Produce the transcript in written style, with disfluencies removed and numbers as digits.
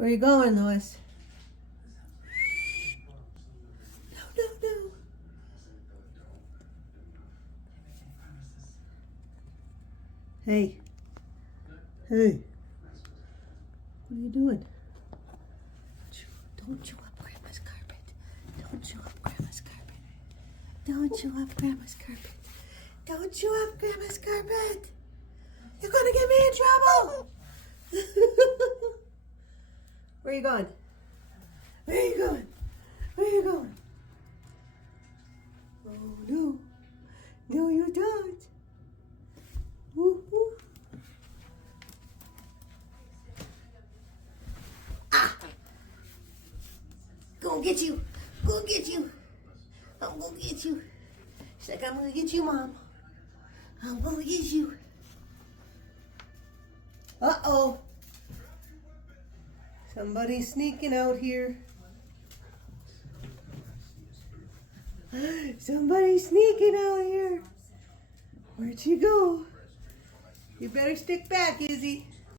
Where are you going, Lois? No, no, no. Hey. Hey. What are you doing? Don't chew up Grandma's carpet. Don't chew up Grandma's carpet. Don't chew up Grandma's carpet. Don't chew up Grandma's carpet. You're gonna get me in trouble. Where are you going? Where are you going? Where are you going? Oh no. No, you don't. Woo, woo. Ah! Go get you. Go get you. I'm gonna get you. She's like, I'm gonna get you, Mom. I'm gonna get you. Uh-oh. Somebody's sneaking out here. Somebody's sneaking out here. Where'd she go? You better stick back, Izzy.